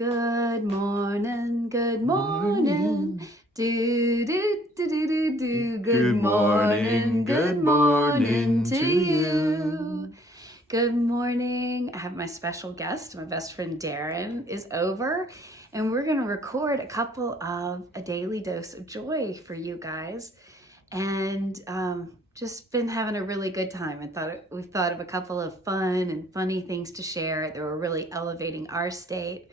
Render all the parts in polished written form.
Good morning, good morning. Do, do, do, do, do, do. Good morning to you. Good morning. I have my special guest, my best friend Darren, is over, and we're going to record a couple of A Daily Dose of Joy for you guys. And just been having a really good time. We've thought of a couple of fun and funny things to share that were really elevating our state,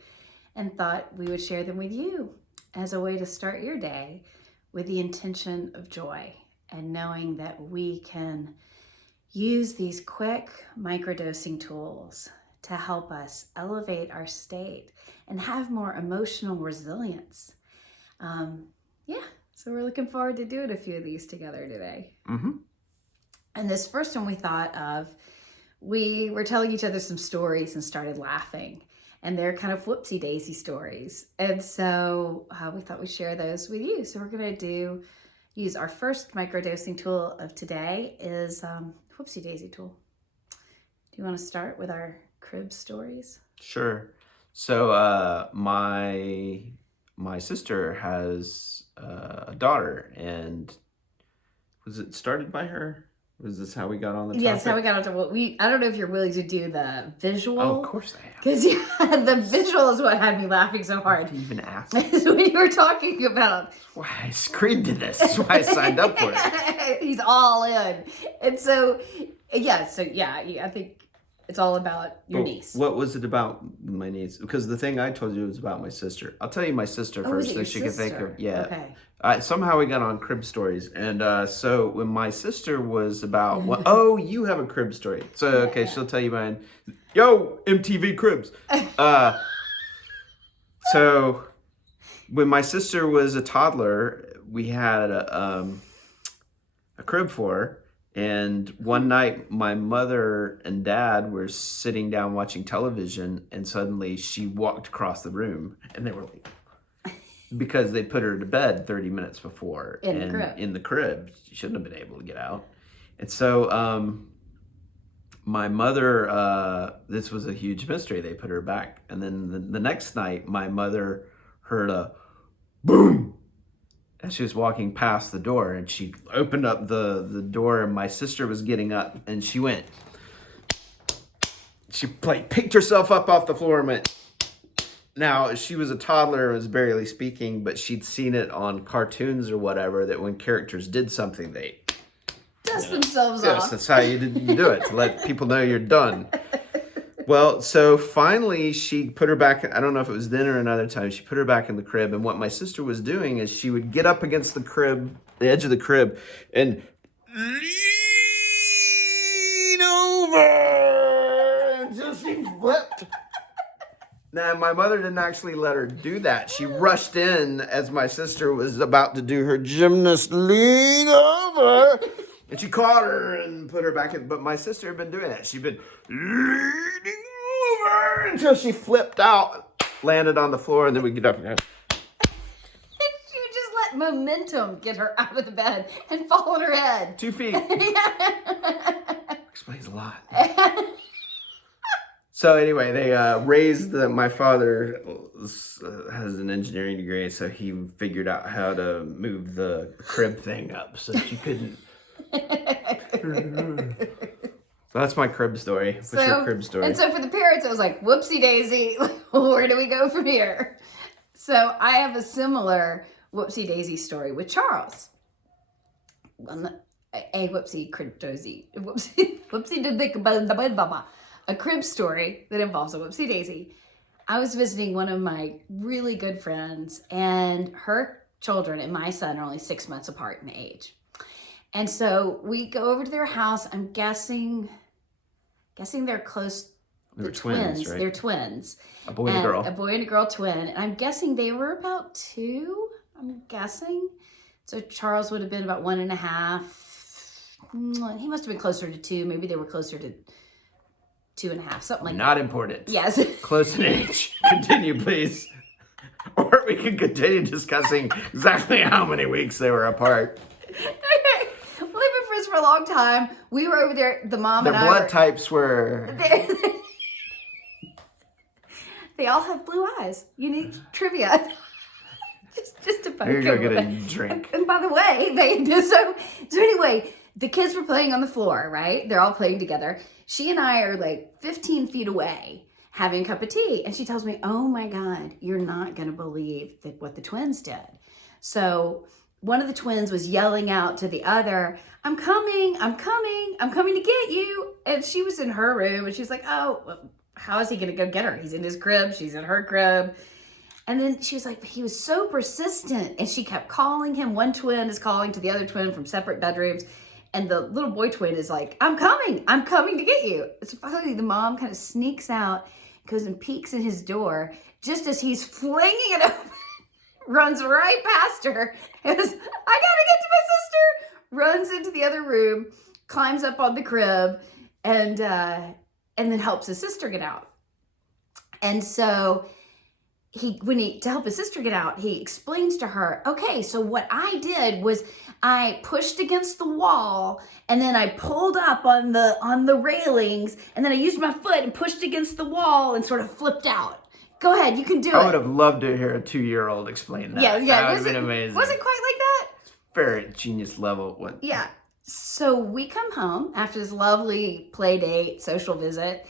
and thought we would share them with you as a way to start your day with the intention of joy and knowing that we can use these quick microdosing tools to help us elevate our state and have more emotional resilience. So we're looking forward to doing a few of these together today. Mm-hmm. And this first one we thought of, we were telling each other some stories and started laughing. And they're kind of Whoopsie Daisy stories. And so we thought we'd share those with you. So we're going to use our first microdosing tool of today is Whoopsie Daisy tool. Do you want to start with our crib stories? Sure. So my sister has a daughter, and was it started by her? Was this how we got on the topic? Yes, how we got onto I don't know if you're willing to do the visual. Oh, of course I am. Because the visual is what had me laughing so hard. I didn't even ask. Is when you were talking about. That's why I screamed to this. That's why I signed up for it. He's all in. And so, I think it's all about your niece. What was it about my niece? Because the thing I told you was about my sister. I'll tell you my sister first, so she can think of. Yeah. Okay. Somehow we got on crib stories, and so when my sister was about, you have a crib story. So okay, she'll tell you mine. Yo, MTV Cribs. So when my sister was a toddler, we had a crib for her. And one night, my mother and dad were sitting down watching television, and suddenly she walked across the room, and they were like, because they put her to bed 30 minutes before in the crib. She shouldn't have been able to get out. And so my mother, this was a huge mystery. They put her back. And then the next night, my mother heard a boom. And she was walking past the door, and she opened up the door, and my sister was getting up, and she went. She picked herself up off the floor and went. Now, she was a toddler and was barely speaking, but she'd seen it on cartoons or whatever, that when characters did something, they dust themselves off. Yes, that's how you do it, to let people know you're done. Well, so finally she put her back, I don't know if it was then or another time, she put her back in the crib, and what my sister was doing is she would get up against the edge of the crib, and lean over until she flipped. Now, my mother didn't actually let her do that. She rushed in as my sister was about to do her gymnast lean over. And she caught her and put her back in. But my sister had been doing that. She'd been leaning over until she flipped out, landed on the floor, and then we get up again. She would just let momentum get her out of the bed and fall on her head. 2 feet. Explains a lot. So anyway, they raised my father has an engineering degree, so he figured out how to move the crib thing up so she couldn't. So that's my crib story. What's your crib story? And so for the parents, it was like, whoopsie daisy, where do we go from here? So I have a similar whoopsie daisy story with Charles. A whoopsie crib daisy. A crib story that involves a whoopsie daisy. I was visiting one of my really good friends, and her children and my son are only 6 months apart in age. And so we go over to their house. I'm guessing they're close. They're twins, right? They're twins. A boy and a girl. A boy and a girl twin. And I'm guessing they were about 2. I'm guessing. So Charles would have been about 1.5. He must have been closer to 2. Maybe they were closer to 2.5, something like that. Not important. Yes. Close in age. Continue, please. Or we can continue discussing exactly how many weeks they were apart. Well, they've been friends for a long time. We were over there, the mom Their and I blood types were... They all have blue eyes. Unique trivia. just to poke Here you go, him get a a bit. drink. And by the way, so anyway, the kids were playing on the floor, right? They're all playing together. She and I are like 15 feet away having a cup of tea. And she tells me, oh my God, you're not going to believe what the twins did. So one of the twins was yelling out to the other, I'm coming to get you. And she was in her room and she's like, oh, how is he going to go get her? He's in his crib. She's in her crib. And then she was like, he was so persistent. And she kept calling him. One twin is calling to the other twin from separate bedrooms. And the little boy twin is like, I'm coming to get you. So finally the mom kind of sneaks out, goes and peeks in his door just as he's flinging it open, runs right past her, and goes, I gotta get to my sister, runs into the other room, climbs up on the crib, and then helps his sister get out. And so to help his sister get out, he explains to her, okay, so what I did was I pushed against the wall and then I pulled up on the railings and then I used my foot and pushed against the wall and sort of flipped out. Go ahead, you can do it. I would have loved to hear a 2-year-old explain that. Yeah. That would have been amazing. Was it quite like that? Very genius level one. Yeah. So we come home after this lovely play date, social visit.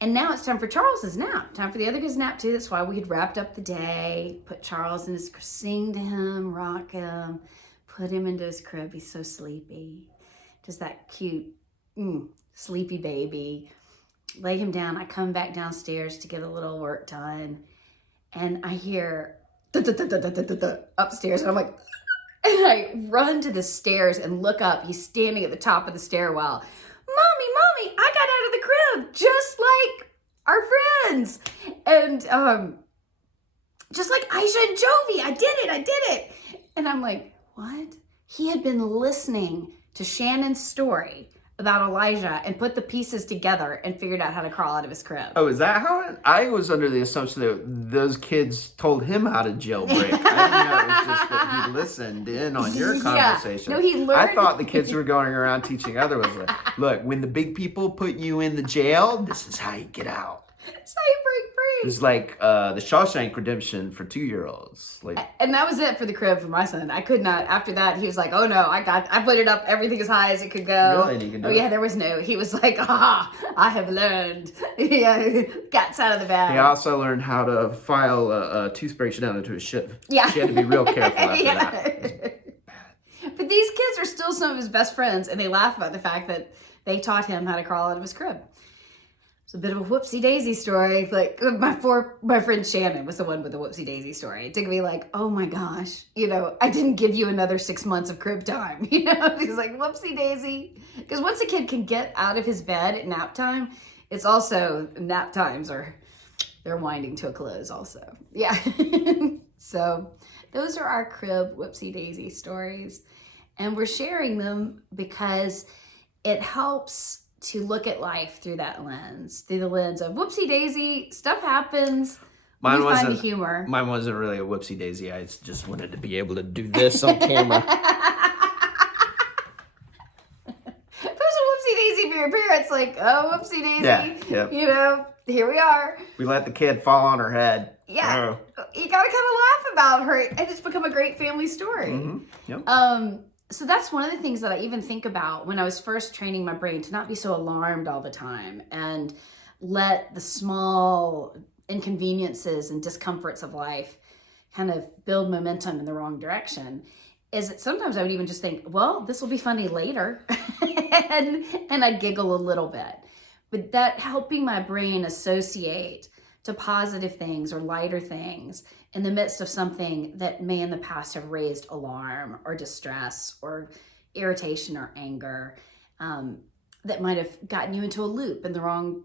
And now it's time for Charles's nap. Time for the other kids' nap too. That's why we had wrapped up the day, put Charles in his, sing to him, rock him, put him into his crib. He's so sleepy. Just that cute, sleepy baby. Lay him down. I come back downstairs to get a little work done. And I hear upstairs. And I'm like, and I run to the stairs and look up. He's standing at the top of the stairwell. Mommy, I got out of the crib just like our friends. And just like Aisha and Jovi, I did it. And I'm like, what? He had been listening to Shannon's story about Elijah and put the pieces together and figured out how to crawl out of his crib. Oh, is that how it? I was under the assumption that those kids told him how to jailbreak. I didn't know it was just that he listened in on your conversation. No, he learned. I thought the kids were going around teaching others. Like, look, when the big people put you in the jail, this is how you get out. That's how you break free. It's like the Shawshank Redemption for 2-year-olds. Like, and that was it for the crib for my son. I could not. After that, he was like, "Oh no, I put it up everything as high as it could go." Really? And you can do it? There was no. He was like, I have learned." Yeah, gets out of the bag. He also learned how to file a toothbrush down into a ship. Yeah, she had to be real careful after that. But these kids are still some of his best friends, and they laugh about the fact that they taught him how to crawl out of his crib. It's a bit of a Whoopsie Daisy story. Like my friend Shannon was the one with the Whoopsie Daisy story. It took me like, oh my gosh, I didn't give you another 6 months of crib time. He's like, Whoopsie Daisy. Because once a kid can get out of his bed at nap time, it's also nap times they're winding to a close also. Yeah. So those are our crib Whoopsie Daisy stories. And we're sharing them because it helps to look at life through the lens of whoopsie daisy, stuff happens. Mine wasn't the humor. Mine wasn't really a whoopsie daisy. I just wanted to be able to do this on camera. If it was a whoopsie daisy for your parents, like, oh, whoopsie daisy. Yeah. Here we are. We let the kid fall on her head. Yeah. Oh. You gotta kind of laugh about her, and it's become a great family story. Mm-hmm. Yep. So that's one of the things that I even think about when I was first training my brain to not be so alarmed all the time and let the small inconveniences and discomforts of life kind of build momentum in the wrong direction. Is that sometimes I would even just think, well, this will be funny later. and I'd giggle a little bit. But that helping my brain associate to positive things or lighter things in the midst of something that may in the past have raised alarm or distress or irritation or anger, that might have gotten you into a loop in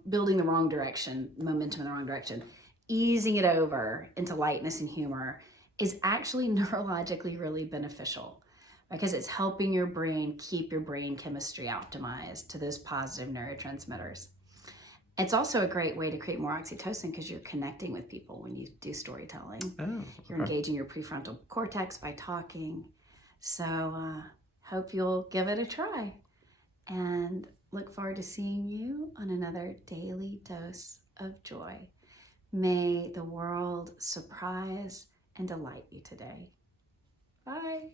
building the wrong direction, momentum in the wrong direction. Easing it over into lightness and humor is actually neurologically really beneficial because it's helping your brain keep your brain chemistry optimized to those positive neurotransmitters. It's also a great way to create more oxytocin because you're connecting with people when you do storytelling. Oh, okay. You're engaging your prefrontal cortex by talking. So hope you'll give it a try and look forward to seeing you on another daily dose of joy. May the world surprise and delight you today. Bye.